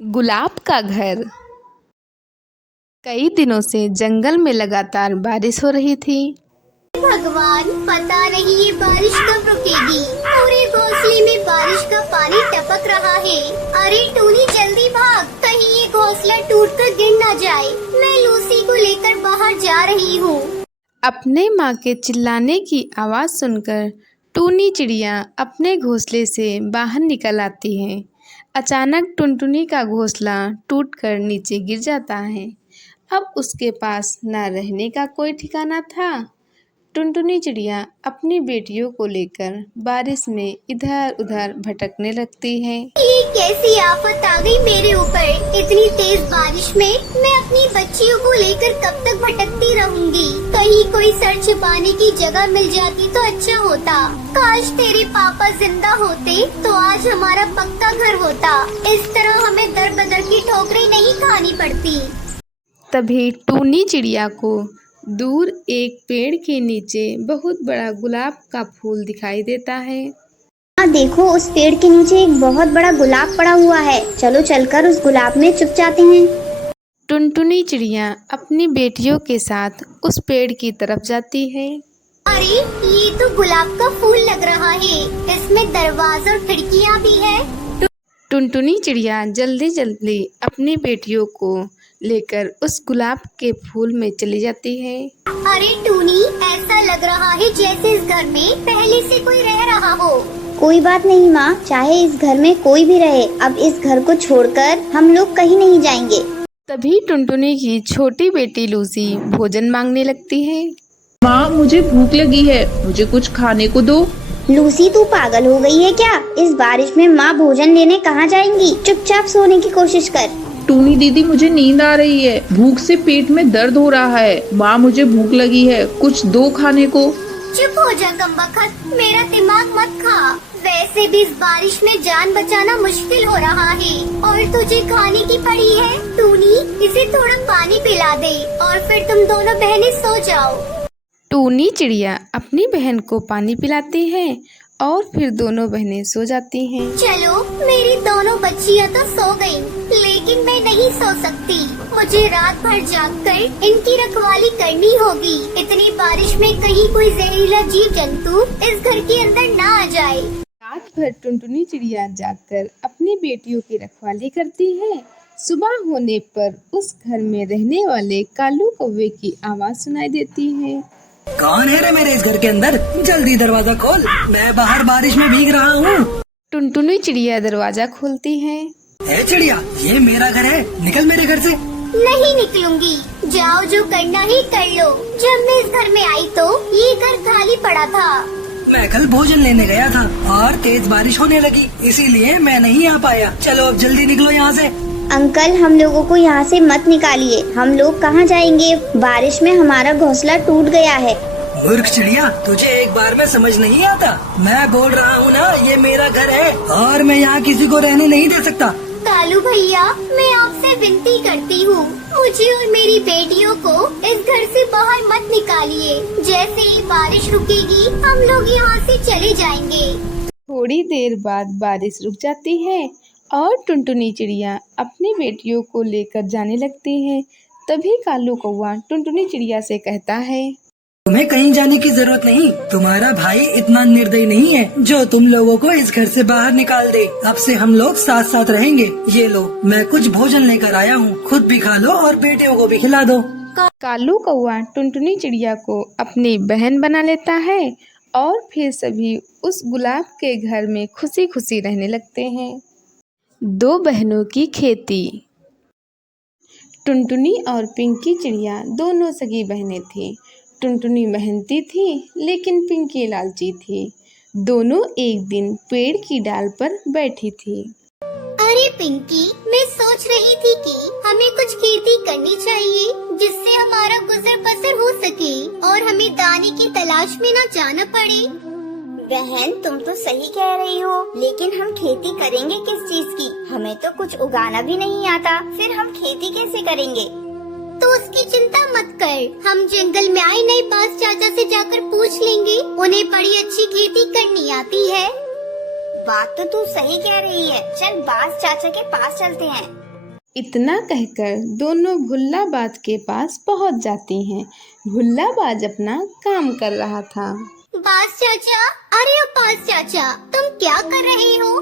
गुलाब का घर। कई दिनों से जंगल में लगातार बारिश हो रही थी। भगवान, पता नहीं ये बारिश कब रुकेगी। पूरे घोंसले में बारिश का पानी टपक रहा है। अरे टूनी, जल्दी भाग, कहीं ये घोंसला टूटकर गिर न जाए। मैं लूसी को लेकर बाहर जा रही हूँ। अपने माँ के चिल्लाने की आवाज़ सुनकर टूनी चिड़िया अपने घोंसले से बाहर निकल आती है। अचानक टुनटुनी का घोंसला टूटकर नीचे गिर जाता है। अब उसके पास न रहने का कोई ठिकाना था। टुनटुनी चिड़िया अपनी बेटियों को लेकर बारिश में इधर उधर भटकने लगती है। ये कैसी आफत आ गई मेरे ऊपर। इतनी तेज बारिश में मैं अपनी बच्चियों को लेकर कब तक भटकती रहूंगी। कहीं कोई सर छुपाने की जगह मिल जाती तो अच्छा होता। काश तेरे पापा जिंदा होते तो आज हमारा पक्का घर होता। इस तरह हमें दर बदर की ठोकरें नहीं खानी पड़ती। तभी टूनी चिड़िया को दूर एक पेड़ के नीचे बहुत बड़ा गुलाब का फूल दिखाई देता है। हाँ देखो, उस पेड़ के नीचे एक बहुत बड़ा गुलाब पड़ा हुआ है। चलो चलकर उस गुलाब में छुप जाते हैं। टुनटुनी चिड़िया अपनी बेटियों के साथ उस पेड़ की तरफ जाती है। अरे ये तो गुलाब का फूल लग रहा है। इसमें दरवाजा और खिड़कियाँ भी है। टुनटुनी चिड़िया जल्दी जल्दी अपनी बेटियों को लेकर उस गुलाब के फूल में चली जाती है। अरे टूनी, ऐसा लग रहा है जैसे इस घर में पहले से कोई रह रहा हो। कोई बात नहीं माँ, चाहे इस घर में कोई भी रहे, अब इस घर को छोड़कर हम लोग कहीं नहीं जाएंगे। तभी टुनटुनी की छोटी बेटी लूसी भोजन मांगने लगती है। माँ, मुझे भूख लगी है, मुझे कुछ खाने को दो। लूसी, तू पागल हो गई है क्या? इस बारिश में माँ भोजन लेने कहाँ जाएंगी? चुपचाप सोने की कोशिश कर। टूनी दीदी, मुझे नींद आ रही है, भूख से पेट में दर्द हो रहा है। माँ, मुझे भूख लगी है, कुछ दो खाने को। चुप हो जा कमबख्त, मेरा दिमाग मत खा। वैसे भी इस बारिश में जान बचाना मुश्किल हो रहा है और तुझे खाने की पड़ी है। टूनी, इसे थोड़ा पानी पिला दे और फिर तुम दोनों बहनें सो जाओ। टूनी चिड़िया अपनी बहन को पानी पिलाती है और फिर दोनों बहनें सो जाती हैं। चलो, मेरी दोनों बच्चियाँ तो सो गयी, लेकिन मैं नहीं सो सकती। मुझे रात भर जागकर इनकी रखवाली करनी होगी। इतनी बारिश में कहीं कोई जहरीला जीव जंतु इस घर के अंदर ना आ जाए। रात भर टुनटुनी चिड़िया जागकर अपनी बेटियों की रखवाली करती है। सुबह होने पर उस घर में रहने वाले कालू कौवे की आवाज़ सुनाई देती है। कौन है रे मेरे इस घर के अंदर? जल्दी दरवाजा खोल, मैं बाहर बारिश में भीग रहा हूँ। टुनटुनी चिड़िया दरवाजा खोलती है। ए चिड़िया, ये मेरा घर है, निकल मेरे घर से। नहीं निकलूंगी, जाओ जो करना ही कर लो। जब मैं इस घर में आई तो ये घर खाली पड़ा था। मैं कल भोजन लेने गया था और तेज बारिश होने लगी, इसीलिए मैं नहीं आ पाया। चलो अब जल्दी निकलो यहाँ से। अंकल, हम लोगों को यहाँ से मत निकालिए। हम लोग कहाँ जाएंगे? बारिश में हमारा घोंसला टूट गया है। मूर्ख चिड़िया, तुझे एक बार में समझ नहीं आता? मैं बोल रहा हूँ ना, ये मेरा घर है और मैं यहाँ किसी को रहने नहीं दे सकता। कालू भैया, मैं आपसे विनती करती हूँ, मुझे और मेरी बेटियों को इस घर से बाहर मत निकालिए। जैसे ही बारिश रुकेगी हम लोग यहाँ से चले जाएंगे। थोड़ी देर बाद बारिश रुक जाती है और टुनटुनी चिड़िया अपनी बेटियों को लेकर जाने लगती है। तभी कालू कौवा टुनटुनी चिड़िया से कहता है, तुम्हें कहीं जाने की जरूरत नहीं। तुम्हारा भाई इतना निर्दयी नहीं है जो तुम लोगों को इस घर से बाहर निकाल दे। अब से हम लोग साथ साथ रहेंगे। ये लो, मैं कुछ भोजन लेकर आया हूँ, खुद भी खा लो और बेटियों को भी खिला दो। कालू कौवा टुनटुनी चिड़िया को अपनी बहन बना लेता है और फिर सभी उस गुलाब के घर में खुशी खुशी रहने लगते हैं। दो बहनों की खेती। टुनटुनी और पिंकी चिड़िया दोनों सगी बहनें थीं। टुनटुनी मेहनती थी लेकिन पिंकी लालची थी। दोनों एक दिन पेड़ की डाल पर बैठी थी। अरे पिंकी, मैं सोच रही थी कि हमें कुछ खेती करनी चाहिए जिससे हमारा गुजर बसर हो सके और हमें दाने की तलाश में न जाना पड़े। बहन, तुम तो सही कह रही हो, लेकिन हम खेती करेंगे किस चीज की? हमें तो कुछ उगाना भी नहीं आता, फिर हम खेती कैसे करेंगे? तो उसकी चिंता मत कर, हम जंगल में आए नए बास चाचा से जाकर पूछ लेंगे, उन्हें बड़ी अच्छी खेती करनी आती है। बात तो तू सही कह रही है, चल बास चाचा के पास चलते हैं। इतना कहकर दोनों भुल्लाबाज के पास पहुंच जाती हैं। भुल्लाबाज अपना काम कर रहा था। बाज चाचा, अरे बाज चाचा, तुम क्या कर रहे हो?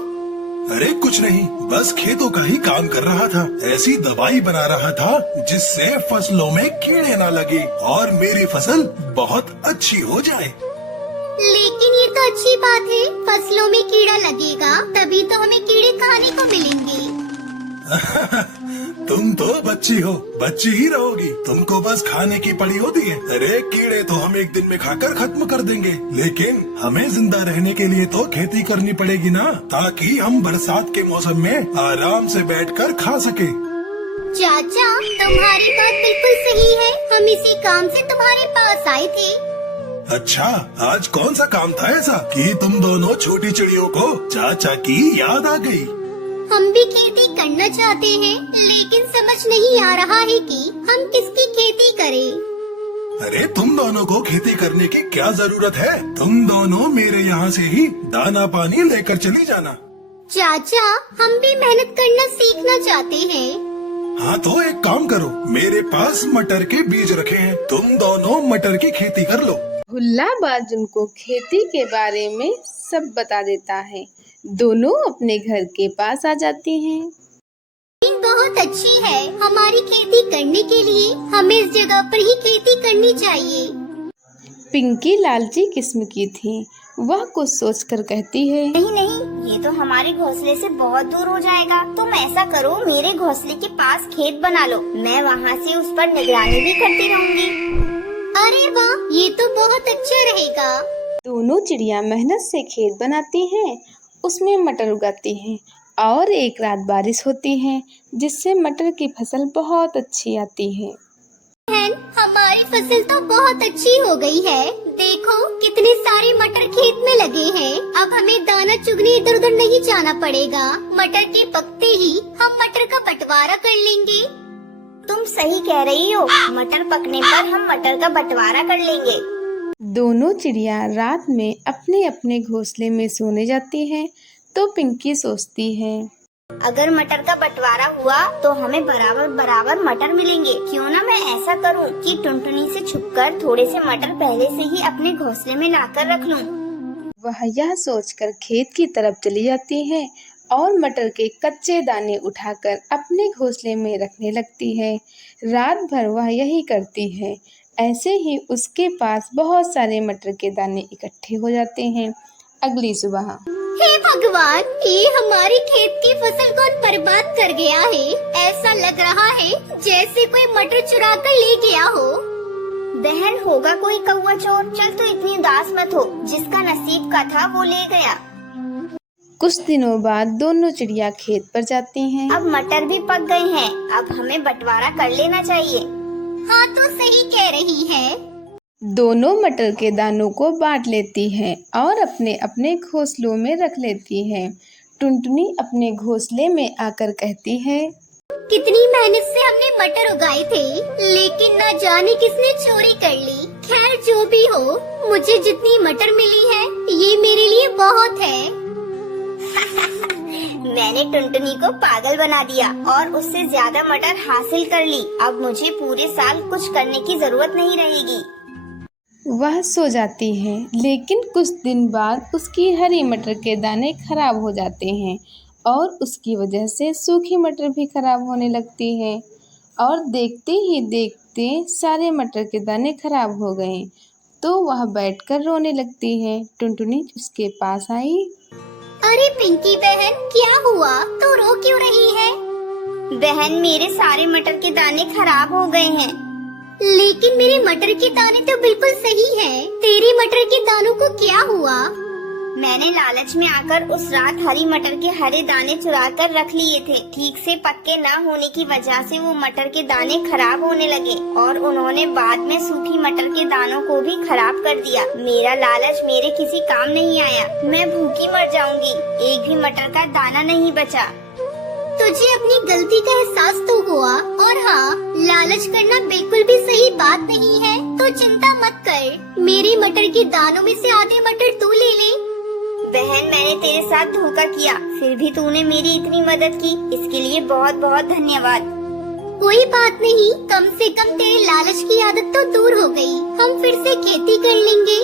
अरे कुछ नहीं, बस खेतों का ही काम कर रहा था। ऐसी दवाई बना रहा था जिससे फसलों में कीड़े ना लगे और मेरी फसल बहुत अच्छी हो जाए। लेकिन ये तो अच्छी बात है, फसलों में कीड़ा लगेगा तभी तो हमें कीड़े खाने को मिलेंगे। तुम तो बच्ची हो, बच्ची ही रहोगी। तुमको बस खाने की पड़ी होती है। अरे कीड़े तो हम एक दिन में खाकर खत्म कर देंगे, लेकिन हमें जिंदा रहने के लिए तो खेती करनी पड़ेगी ना, ताकि हम बरसात के मौसम में आराम से बैठकर खा सके। चाचा, तुम्हारी बात बिल्कुल सही है। हम इसी काम से तुम्हारे पास आए थे। अच्छा, आज कौन सा काम था ऐसा कि तुम दोनों छोटी चिड़ियों को चाचा की याद आ गई? हम भी खेती करना चाहते हैं, लेकिन समझ नहीं आ रहा है कि हम किसकी खेती करें। अरे तुम दोनों को खेती करने की क्या जरूरत है? तुम दोनों मेरे यहाँ से ही दाना पानी लेकर चली जाना। चाचा, हम भी मेहनत करना सीखना चाहते हैं। हाँ तो एक काम करो, मेरे पास मटर के बीज रखे हैं, तुम दोनों मटर की खेती कर लो। भुल्लाबाज उनको खेती के बारे में सब बता देता है। दोनों अपने घर के पास आ जाती हैं। जमीन बहुत अच्छी है हमारी खेती करने के लिए, हमें इस जगह पर ही खेती करनी चाहिए। पिंकी लालची किस्म की थी। वह कुछ सोचकर कहती है, नहीं नहीं, ये तो हमारे घोंसले से बहुत दूर हो जाएगा। तुम ऐसा करो, मेरे घोंसले के पास खेत बना लो, मैं वहाँ से उस पर निगरानी भी करती रहूँगी। अरे वाह, ये तो बहुत अच्छा रहेगा। दोनों चिड़िया मेहनत से खेत बनाती हैं, उसमें मटर उगाती हैं और एक रात बारिश होती है, जिससे मटर की फसल बहुत अच्छी आती है। बहन, हमारी फसल तो बहुत अच्छी हो गई है। देखो कितने सारे मटर खेत में लगे हैं। अब हमें दाना चुगने इधर उधर नहीं जाना पड़ेगा। मटर के पकते ही हम मटर का बंटवारा कर लेंगे। तुम सही कह रही हो, मटर पकने पर हम मटर का बंटवारा कर लेंगे। दोनों चिड़िया रात में अपने अपने घोंसले में सोने जाती हैं। तो पिंकी सोचती है, अगर मटर का बंटवारा हुआ तो हमें बराबर बराबर मटर मिलेंगे। क्यों ना मैं ऐसा करूं कि टुनटुनी से छुपकर थोड़े से मटर पहले से ही अपने घोंसले में लाकर रख लूं। वह यह सोचकर खेत की तरफ चली जाती है और मटर के कच्चे दाने उठाकर अपने घोंसले में रखने लगती है। रात भर वह यही करती है। ऐसे ही उसके पास बहुत सारे मटर के दाने इकट्ठे हो जाते हैं। अगली सुबह, हे भगवान, ये हमारी खेत की फसल को बर्बाद कर गया है। ऐसा लग रहा है जैसे कोई मटर चुरा कर ले गया हो। बहन, होगा कोई कौवा चोर। चल तू इतनी उदास मत हो, जिसका नसीब का था वो ले गया। कुछ दिनों बाद दोनों चिड़िया खेत पर जाती हैं। अब मटर भी पक गए हैं, अब हमें बंटवारा कर लेना चाहिए। हाँ तो सही कह रही है। दोनों मटर के दानों को बांट लेती हैं और अपने अपने घोंसलों में रख लेती हैं। टुनटुनी अपने घोंसले में आकर कहती है, कितनी मेहनत से हमने मटर उगाए थे, लेकिन न जाने किसने चोरी कर ली। खैर जो भी हो, मुझे जितनी मटर मिली है ये मेरे लिए बहुत है। मैंने टुनटुनी को पागल बना दिया और उससे ज्यादा मटर हासिल कर ली। अब मुझे पूरे साल कुछ करने की जरूरत नहीं रहेगी। वह सो जाती है, लेकिन कुछ दिन बाद उसकी हरी मटर के दाने खराब हो जाते हैं और उसकी वजह से सूखी मटर भी खराब होने लगती है और देखते ही देखते सारे मटर के दाने खराब हो गए। तो वह बैठकर रोने लगती है। टुनटुनी उसके पास आई। अरे पिंकी बहन, क्या हुआ? तू रो क्यों रही है? बहन, मेरे सारे मटर के दाने खराब हो गए हैं। लेकिन मेरे मटर के दाने तो बिल्कुल सही हैं। तेरी मटर के दानों को क्या हुआ? मैंने लालच में आकर उस रात हरी मटर के हरे दाने चुरा कर रख लिए थे। ठीक से पक्के न होने की वजह से वो मटर के दाने खराब होने लगे और उन्होंने बाद में सूखी मटर के दानों को भी खराब कर दिया। मेरा लालच मेरे किसी काम नहीं आया। मैं भूखी मर जाऊंगी। एक भी मटर का दाना नहीं बचा। तुझे अपनी गलती का एहसास तो हुआ, और हाँ, लालच करना बिल्कुल भी सही बात नहीं है। तो चिंता मत कर, मेरी मटर के दानों में से आधे मटर तू ले ले। बहन, मैंने तेरे साथ धोखा किया, फिर भी तूने मेरी इतनी मदद की, इसके लिए बहुत बहुत धन्यवाद। कोई बात नहीं, कम से कम तेरे लालच की आदत तो दूर हो गई। हम फिर से खेती कर लेंगे।